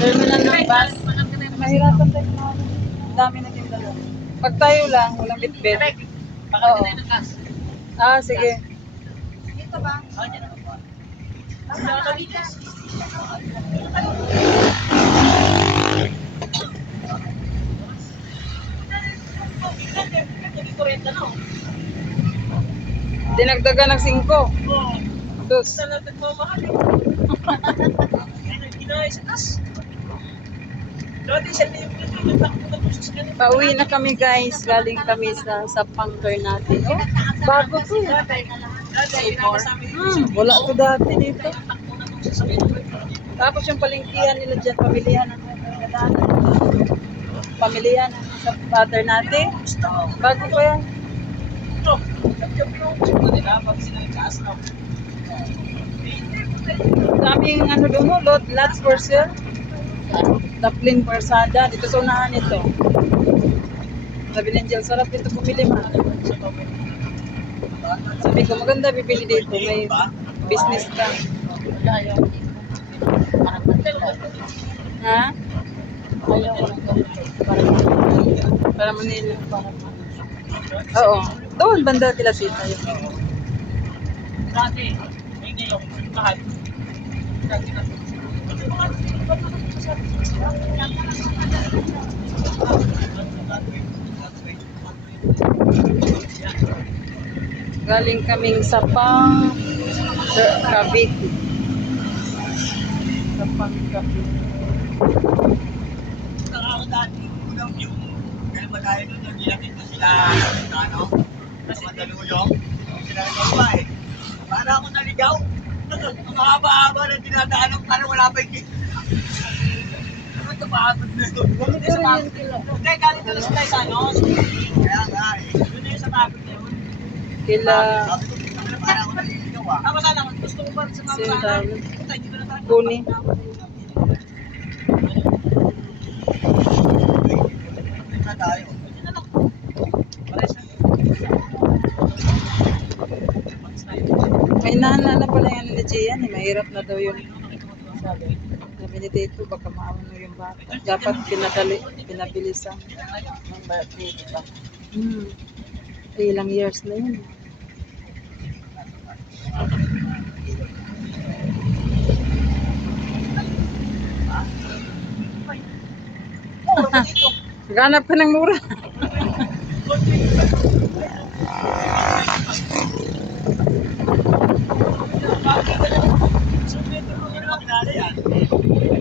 Terminal ng bus. Mahirapan tayo na. Dami na din dala. Pag tayo lang, walang bitbit. Oo. Ah, sige. Dito ba? Dinagdagan ng 5. Dos. Pauwi na kami guys. Galing kami sa bunker natin. Oh, bago to eh. Wala to dati dito. Tapos yung palengkihan nila dyan, pamilihan ng pamilihan sa butter natin. Bago pa yan. Daming ano doon, no? Lots for sale. Dumpling Parsada. Dito sa unahan ito. Sabi ng Angel, sarap dito bumili ma. Sabi ko, maganda bibili dito. May business ka. Ha? Para Manila. Oo. Doon, banda kila Sita yun. Dati, hindi yung mahal. Galing kaming sa Cavite. Sa Cavite. Ako dati, unang yung kalmadaya doon, yung ginamit na sila, ano, sa Mandaluyong, sila nagbabae. Para ako naligaw. Ang haba-haba na dinadaanan, para wala pa yung ano ito paabot na ito? Hindi sa paabot na ito. Hindi, galing ko lang sila sa ano. Kaya nga eh. Yun na yung sa paabot na yun. Kila Para ako naliligaw ah. Basta lang, gusto ko pa sa mga Senta. Puta, hindi ko na talaga. Kuni. Na tayo. Hindi na lang. Pares na. May naalala pala yan ni Gian. Mahirap na daw yung sabi. Sabi ni Tito, baka maano yung bata. Dapat pinabilisan. Ng baby pa. Ilang years na yun. Ganap ka ng mura.